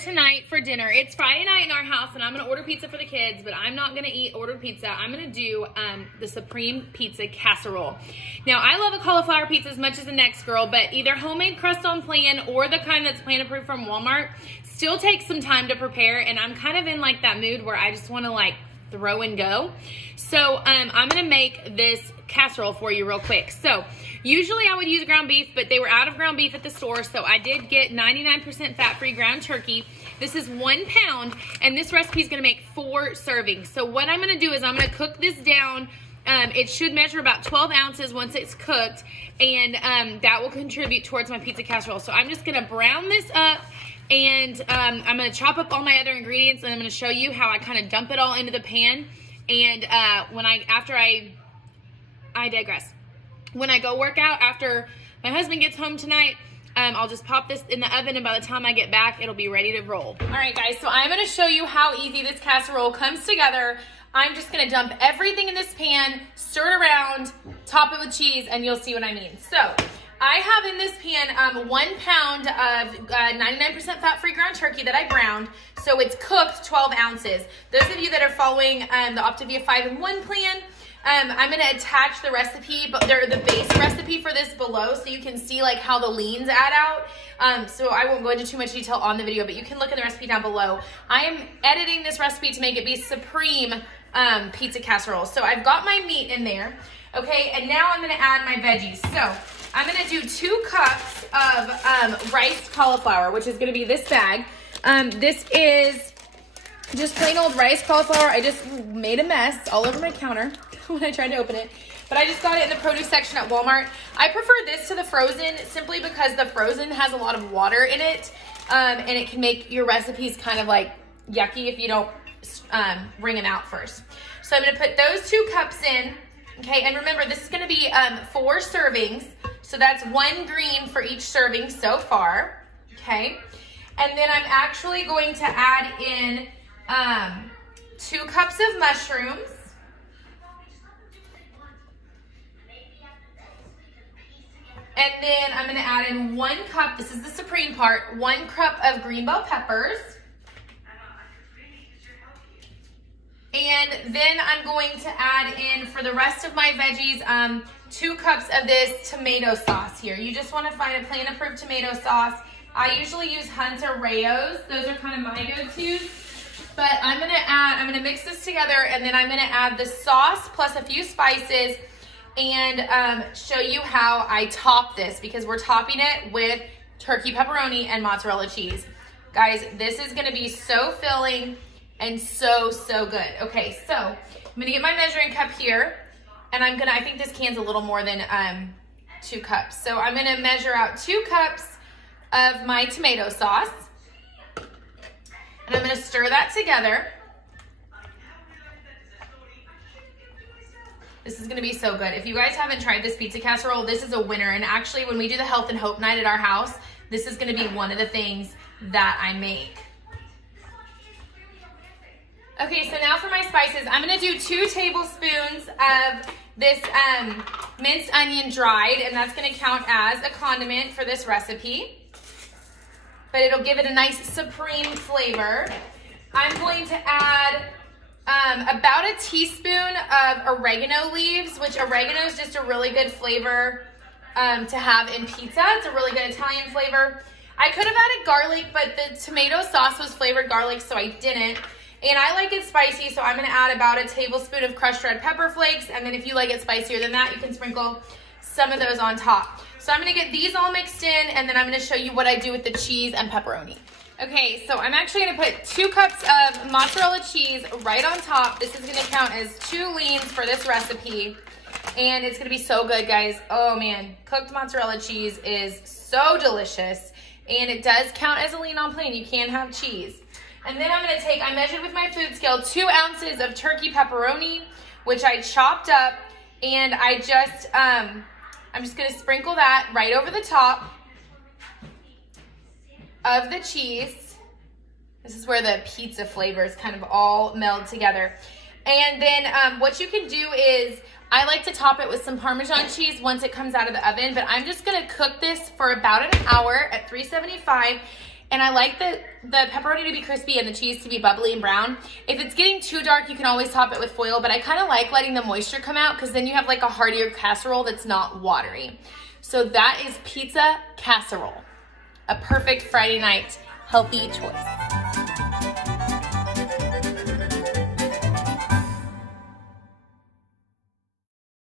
tonight for dinner. It's Friday night in our house, and I'm gonna order pizza for the kids, but I'm not gonna eat ordered pizza. I'm gonna do the Supreme Pizza Casserole. Now, I love a cauliflower pizza as much as the next girl, but either homemade crust on plan or the kind that's plan approved from Walmart still takes some time to prepare, and I'm kind of in like that mood where I just wanna like throw and go. So I'm gonna make this casserole for you real quick. So usually I would use ground beef, but they were out of ground beef at the store, so I did get 99% fat-free ground turkey. This is 1 pound, and this recipe is gonna make 4 servings. So what I'm gonna do is I'm gonna cook this down. It should measure about 12 ounces once it's cooked, and that will contribute towards my pizza casserole. So I'm just gonna brown this up, and I'm gonna chop up all my other ingredients, and I'm gonna show you how I kind of dump it all into the pan. And after I digress. When I go work out after my husband gets home tonight, I'll just pop this in the oven, and by the time I get back, it'll be ready to roll. All right, guys, so I'm gonna show you how easy this casserole comes together. I'm just gonna dump everything in this pan, stir it around, top it with cheese, and you'll see what I mean. So I have in this pan 1 pound of 99% fat-free ground turkey that I browned, so it's cooked 12 ounces. Those of you that are following the Optavia 5&1 plan, I'm gonna attach the recipe, but they're the base recipe for this below, so you can see like how the leans add out. So I won't go into too much detail on the video, but you can look at the recipe down below. I am editing this recipe to make it be Supreme Pizza Casserole. So I've got my meat in there, okay, and now I'm gonna add my veggies. So I'm gonna do 2 cups of riced cauliflower, which is gonna be this bag. This is just plain old riced cauliflower. I just made a mess all over my counter when I tried to open it, but I just got it in the produce section at Walmart. I prefer this to the frozen simply because the frozen has a lot of water in it, and it can make your recipes kind of like yucky if you don't wring them out first. So I'm gonna put those 2 cups in, okay, and remember this is gonna be 4 servings, so that's 1 green for each serving so far, okay? And then I'm actually going to add in 2 cups of mushrooms, and then I'm gonna add in 1 cup, this is the supreme part, 1 cup of green bell peppers. And then I'm going to add in, for the rest of my veggies, 2 cups of this tomato sauce here. You just wanna find a plain approved tomato sauce. I usually use Hunter Rayo's. Those are kind of my go-tos. But I'm gonna mix this together, and then I'm gonna add the sauce plus a few spices and show you how I top this, because we're topping it with turkey pepperoni and mozzarella cheese. Guys, this is gonna be so filling and so good. Okay, so I'm gonna get my measuring cup here, and I think this can's a little more than 2 cups. So I'm gonna measure out 2 cups of my tomato sauce, and I'm gonna stir that together. This is gonna be so good. If you guys haven't tried this pizza casserole, this is a winner. And actually, when we do the Health and Hope night at our house, this is gonna be one of the things that I make. Okay, so now for my spices, I'm gonna do 2 tablespoons of this minced onion dried, and that's gonna count as a condiment for this recipe, but it'll give it a nice supreme flavor. I'm going to add about a teaspoon of oregano leaves, which oregano is just a really good flavor to have in pizza. It's a really good Italian flavor. I could have added garlic, but the tomato sauce was flavored garlic, so I didn't. And I like it spicy, so I'm gonna add about a tablespoon of crushed red pepper flakes, and then if you like it spicier than that, you can sprinkle some of those on top. So I'm gonna get these all mixed in, and then I'm gonna show you what I do with the cheese and pepperoni. Okay, so I'm actually gonna put 2 cups of mozzarella cheese right on top. This is gonna count as 2 leans for this recipe, and it's gonna be so good, guys. Oh man, cooked mozzarella cheese is so delicious, and it does count as a lean on plain. You can have cheese. And then I'm gonna take, I measured with my food scale, 2 ounces of turkey pepperoni, which I chopped up, and I'm just gonna sprinkle that right over the top of the cheese. This is where the pizza flavors kind of all meld together. And then what you can do is, I like to top it with some Parmesan cheese once it comes out of the oven, but I'm just gonna cook this for about an hour at 375. And I like the pepperoni to be crispy and the cheese to be bubbly and brown. If it's getting too dark, you can always top it with foil, but I kind of like letting the moisture come out because then you have like a heartier casserole that's not watery. So that is pizza casserole, a perfect Friday night healthy choice.